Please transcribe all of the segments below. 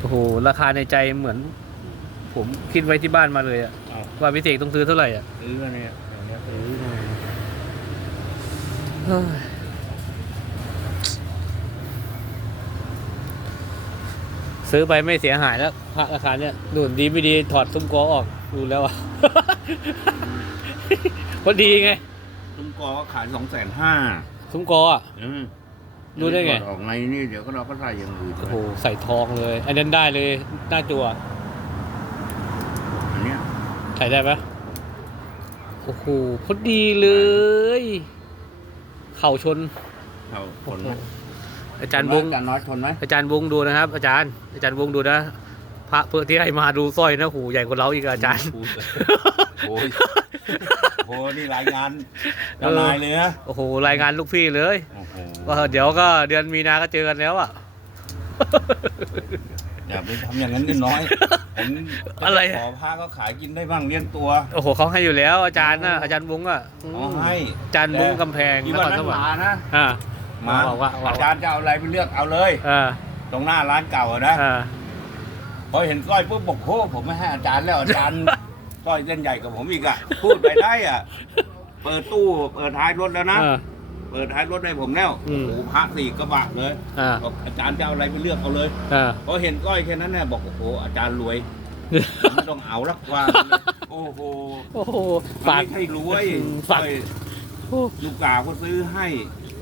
โอ้โหราคาในใจเหมือน ผมคิดไว้ที่บ้านมาเลยอะเอาว่าพิเศษต้องซื้อเท่าไหร่อะซื้ออันเนี่ยอย่างเงี้ยซื้อเฮ้ยซื้อไปไม่เสียหายแล้วพระราคาเนี้ยดูดีไม่ดีถอดซุ้มกอออกดูแล้วอะ พอดีไงซุ้มกอก็ขายสองแสนห้าซุ้มกออะ รู้ได้ไงออกในนี่เดี๋ยวก็เราก็ใส่อย่างอื่นโอ้โหใส่ทองเลย อันนั้นได้เลย หน้าจัวอันเนี้ยใส่ได้ปะโอ้โหพอดีเลย เข่าชนเขาผลอาจารย์วงอาจารย์น้อยทนไหมอาจารย์วงดูนะครับ อาจารย์ อาจารย์วงดูนะพระเพื่อที่ให้มาดูสร้อยนะหูใหญ่กว่าเราอีกอะอาจารย์ โอ้ย โอ้ยนี่รายงานเจ้านายเลยนะโอ้โหรายงานลูกพี่เลยโอ้โหว่าเดี๋ยวก็เดือนมีนาก็เจอกันแล้วอะอย่าไปทำอย่างนั้นนิดน้อยผมอะไรอะ ขอผ้าก็ขายกินได้บ้างเลี้ยงตัว โอ้โหเขาให้อยู่แล้วอาจารย์นะอาจารย์วงอะขอให้อาจารย์วงกำแพงที่นวัคนรนั้สนวรรมาค์นะอ่า มาบอกว่าบอกว่า อาจารย์จะเอาอะไรไปเลือกเอาเลย อ่าตรงหน้าร้านเก่าอะนะอ่าพอเห็นสร้อยปุ๊บบอกโหผมไม่ให้อาจารย์แล้วอาจารย์ สร้อยเส้นใหญ่กับผมอีกอะพูดไปได้อะเปิดตู้เปิดท้ายรถแล้วนะอ่า เปิดท้ายรถให้ผมแล้วอืโอ้ม โหพระสี่กระบะเลยอ่าบอกอาจารย์จะเอาอะไรไปเลือกเอาเลยอ่า พอเห็นก้อยแค่นั้นเนี่ยบอกโอ้โหอาจารย์รวยไม่ต้องเอาลักว่าโอ้โหโอ้โหฝาฝากให้รวยอืมฝากก้อยโอ้ ลูกกาก็ซื้อให้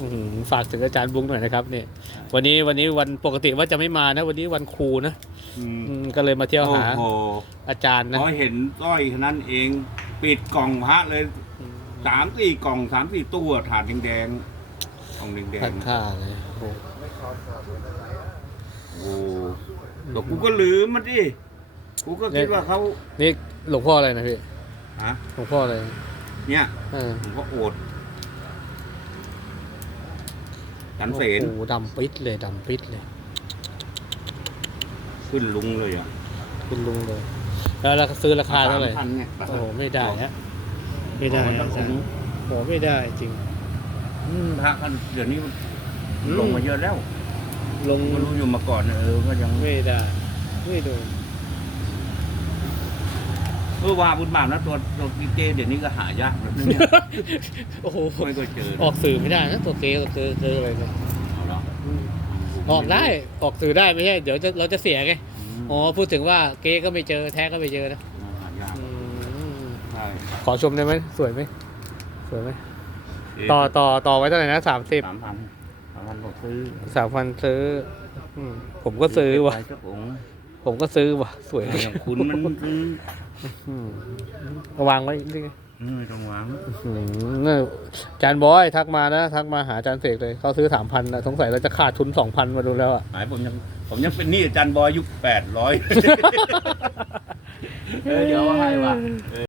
อื้อหือฝากถึงอาจารย์บุ้งหน่อยนะครับเนี่ยวันนี้วันนี้วันปกติว่าจะไม่มานะ วันนี้วันครูนะอืมอืมก็เลยมาเที่ยวโอ้หาโหอาจารย์นะพอเห็นก้อยแค่นั้นเอง ปิดกล่องพระเลยสามสี่กล่องสามสี่ตู้อะถาดแดงๆกล่องแดพังดค่าเลยโอ้โหๆโอ้แต่กูก็ลืมมันดิกูก็คิดว่าเขานี่หลวงพ่ออะไรนะพี่ฮะหลวงพ่ออะไรเนี่ย เออผมก็โอด สันเสนโอ้โหดำปิดเลยดำปิดเลย ขึ้นลุงเลยอะคุณลุงเลย แล้วราคาซื้อราคาเท่าไหร่พันเนี่ยโอ้โหไม่ได้ฮะไม่ได้มันอาต้องจารย์โอ้โหไม่ได้จริงอืมพระกันเดี๋ยวนี้มันอืมลงมาเยอะแล้ว ลงไม่รู้อยู่มาก่อนเนี่ยเออก็ยังไม่ได้ไม่โดน เออว่าบุญบาปนะตัวตัวดีเจเดี๋ยวนี้ก็หายากแล้วนะเนี่ยโอ้โห ไม่เคยเจอออกสื่อไม่ได้นะตัวเกย์ตัวเกย์เกย์อะไรเนี่ยเอาเหรอออกได้ออกสื่อได้ไม่ใช่เดี๋ยวจะเราจะเสียไงอ๋อพูดถึงว่าเกย์ก็ไม่เจอแท้ก็ไม่เจอนะหายากอืมใช่ขอชมได้ไหมสวยไหมสวยไหมต่อต่อต่อไว้เท่าไหร่นะสามสิบสามพันสามพันผมซื้อสามพันซื้ออืมผมก็ซื้อว่ะไปสักองค์ผมก็ซื้อว่ะสวย อย่างคุณมันซื้อ อืมเอาวางไว้ดิเออต้องวางอืมนี่อาจารย์บอยทักมานะ ทักมาหาอาจารย์เสกเลยเขาซื้อสามพันนะสงสัยเราจะขาดทุนสองพันมาดูแล้วอะหมายผมยังผมยังเป็นหนี้อาจารย์บอยยุคแปดร้อยเออเดี๋ยวเอาให้ว่ะ